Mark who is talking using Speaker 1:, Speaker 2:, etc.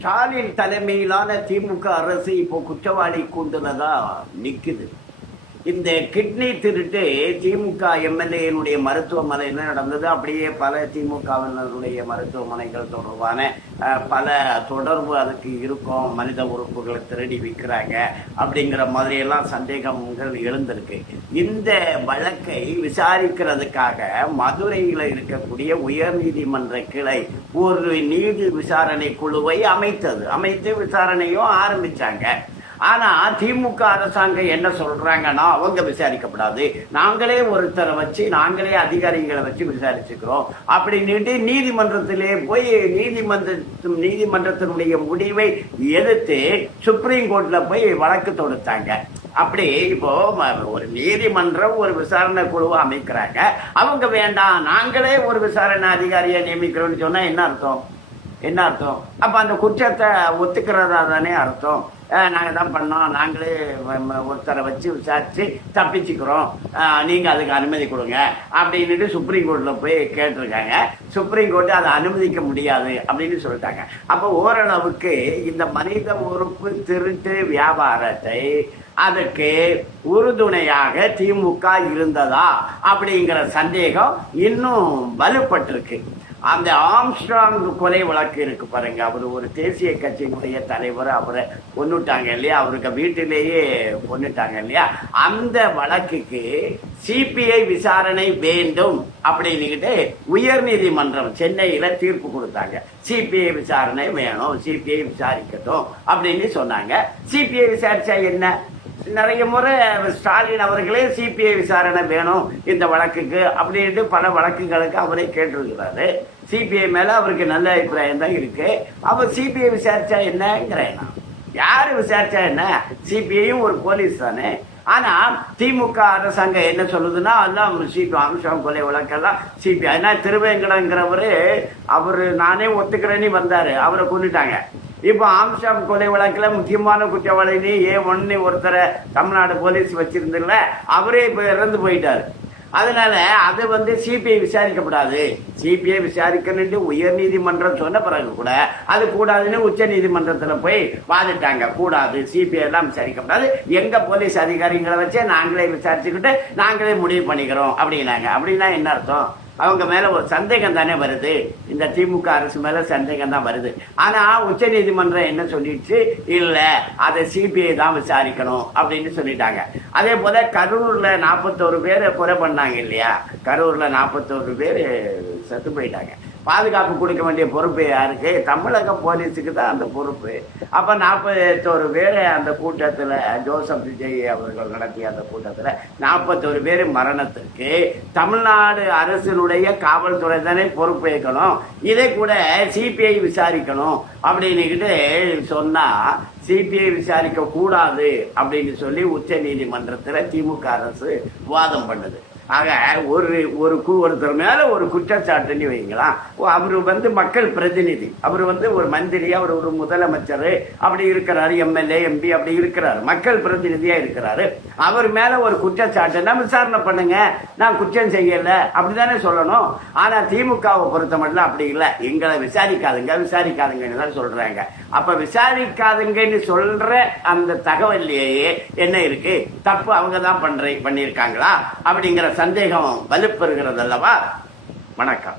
Speaker 1: ஸ்டாலின் தலைமையிலான திமுக அரசு இப்போ குற்றவாளி கூண்டுல தான் நிற்குது இந்த கிட்னி திருட்டு திமுக எம்எல்ஏனுடைய மருத்துவமனையில் நடந்தது? அப்படியே பல திமுகவினருடைய மருத்துவமனைகள் தொடர்பான பல தொடர்பு அதுக்கு இருக்கும். மனித உறுப்புகளை திருடி விற்கிறாங்க அப்படிங்கிற மாதிரியெல்லாம் சந்தேகங்கள் எழுந்திருக்கு. இந்த வழக்கை விசாரிக்கிறதுக்காக மதுரையில் இருக்கக்கூடிய உயர்நீதிமன்ற கிளை ஒரு நீதி விசாரணை குழுவை அமைத்தது. அமைத்து விசாரணையும் ஆரம்பித்தாங்க ஆனா திமுக அரசாங்கம் என்ன சொல்றாங்கன்னா அவங்க விசாரிக்கப்படாது. நாங்களே ஒருத்தரை வச்சு நாங்களே அதிகாரிகளை வச்சு விசாரிச்சுக்கிறோம். அப்படின்னுட்டு நீதிமன்றத்திலே போய் நீதிமன்ற நீதிமன்றத்தினுடைய முடிவை எதிர்த்து சுப்ரீம் கோர்ட்ல போய் வழக்கு தொடுத்தாங்க. அப்படி இப்போ ஒரு நீதிமன்றம் ஒரு விசாரணை குழுவை அமைக்கிறாங்க. அவங்க வேண்டாம் நாங்களே ஒரு விசாரணை அதிகாரியை நியமிக்கிறோம்னு சொன்னா என்ன அர்த்தம்? என்ன அர்த்தம்? அப்போ அந்த குற்றத்தை ஒத்துக்கிறதா தானே அர்த்தம். நாங்கள் தான் பண்ணோம். நாங்களே ஒருத்தரை வச்சு விசாரித்து தப்பிச்சுக்கிறோம். நீங்கள் அதுக்கு அனுமதி கொடுங்க அப்படின்னுட்டு சுப்ரீம் கோர்ட்டில் போய் கேட்டிருக்காங்க. சுப்ரீம் கோர்ட்டு அதை அனுமதிக்க முடியாது அப்படின்னு சொல்லிட்டாங்க. அப்போ ஓரளவுக்கு இந்த மனித உறுப்பு திருட்டு வியாபாரத்தை அதுக்கு உறுதுணையாக திமுக இருந்ததா அப்படிங்கிற சந்தேகம் இன்னும் வலுப்பட்டிருக்கு. அந்த ஆம்ஸ்ட்ராங் கொலை வழக்கு இருக்கு பாருங்க. அவர் ஒரு தேசிய கட்சியினுடைய தலைவர். அவரை கொண்டுட்டாங்க இல்லையா? அவருக்கு வீட்டிலேயே கொண்டுட்டாங்க இல்லையா? அந்த வழக்குக்கு சிபிஐ விசாரணை வேண்டும் அப்படின்னுக்கிட்டு உயர்நீதிமன்றம் சென்னையில தீர்ப்பு கொடுத்தாங்க. சிபிஐ விசாரணை வேணும். சிபிஐ விசாரிக்கட்டும் அப்படின்னு சொன்னாங்க. சிபிஐ விசாரிச்சா என்ன? நிறைய முறை ஸ்டாலின் அவர்களே சிபிஐ விசாரணை வேணும் இந்த வழக்குக்கு அப்படின்ட்டு பல வழக்குகளுக்கு அவரே கேட்டிருக்கிறாரு. சிபிஐ மேலே அவருக்கு நல்ல அபிப்பிராயம் தான் இருக்கு. அவர் சிபிஐ விசாரிச்சா என்னங்கிறேன் நான். யார் விசாரிச்சா என்ன? சிபிஐயும் ஒரு போலீஸ் தானே. ஆனா திமுக அரசாங்கம் என்ன சொல்லுதுன்னா அதான் சிபி அம்சம் கொலை வழக்கெல்லாம் சிபிஐ ஏன்னா திருவேங்கடங்கிறவரு அவரு நானே ஒத்துக்கிறேன்னு வந்தாரு. அவரை கொண்டுட்டாங்க. இப்போ ஆம்சாம் கொலை வழக்கில் முக்கியமான குற்றவாளினி ஏ ஒன்னு ஒருத்தரை தமிழ்நாடு போலீஸ் வச்சிருந்தில்ல அவரே இப்போ இறந்து போயிட்டாரு. அதனால அது வந்து சிபிஐ விசாரிக்கப்படாது. சிபிஐ விசாரிக்கணும்னு உயர் நீதிமன்றம் சொன்ன பிறகு கூட அது கூடாதுன்னு உச்ச நீதிமன்றத்தில் போய் வாதிட்டாங்க. கூடாது சிபிஐ எல்லாம் விசாரிக்கப்படாது. எங்க போலீஸ் அதிகாரிகளை வச்சே நாங்களே விசாரிச்சுக்கிட்டு நாங்களே முடிவு பண்ணிக்கிறோம் அப்படின்னாங்க. அப்படின்னா என்ன அர்த்தம்? அவங்க மேலே ஒரு சந்தேகம் தானே வருது? இந்த திமுக அரசு மேலே சந்தேகம் தான் வருது. ஆனால் உச்ச நீதிமன்றம் என்ன சொல்லிடுச்சு? இல்லை அதை சிபிஐ தான் விசாரிக்கணும் அப்படின்னு சொல்லிட்டாங்க. அதே போல் கரூரில் நாற்பத்தோரு பேர் கொலை பண்ணாங்க இல்லையா? கரூரில் நாற்பத்தோரு பேர் செத்து போயிட்டாங்க. பாதுகாப்பு கொடுக்க வேண்டிய பொறுப்பு யாருக்கு? தமிழக போலீஸுக்கு தான் அந்த பொறுப்பு. அப்போ நாற்பத்தோரு பேர் அந்த கூட்டத்தில் ஜோசப் விஜய் அவர்கள் நடத்திய அந்த கூட்டத்தில் நாற்பத்தோரு பேர் மரணத்திற்கு தமிழ்நாடு அரசினுடைய காவல்துறை தானே பொறுப்பேற்கணும் இதை கூட சிபிஐ விசாரிக்கணும் அப்படின்னுக்கிட்டு சொன்னால் சிபிஐ விசாரிக்க கூடாது அப்படின்னு சொல்லி உச்ச நீதிமன்றத்தில் திமுக அரசு வாதம் பண்ணுது. ஆக ஒரு ஒரு கு- ஒருத்தர் மேல ஒரு குற்றச்சாட்டுன்னு வைங்களாம் அவர் வந்து மக்கள் பிரதிநிதி. அவர் வந்து ஒரு மந்திரி அவர் ஒரு முதலமைச்சர். அப்படி இருக்கிறாரு எம்எல்ஏ எம்பி அப்படி இருக்கிறாரு. மக்கள் பிரதிநிதியா இருக்கிறாரு. அவர் மேல ஒரு குற்றச்சாட்டுன்னா விசாரணை பண்ணுங்க. நான் குற்றம் செய்யல. அப்படிதானே சொல்லணும். ஆனா திமுகவை பொறுத்த மட்டும் அப்படி இல்லை. எங்களை விசாரிக்காதுங்க விசாரிக்காதுங்கன்னு தான் சொல்றாங்க. அப்ப விசாரிக்காதுங்கன்னு சொல்ற அந்த தகவல்லையே என்ன இருக்கு? தப்பு அவங்க தான் பண்ற பண்ணியிருக்காங்களா? அப்படிங்கிற சந்தேகம் வலுப்பெறுகிறது அல்லவா வணக்கம்.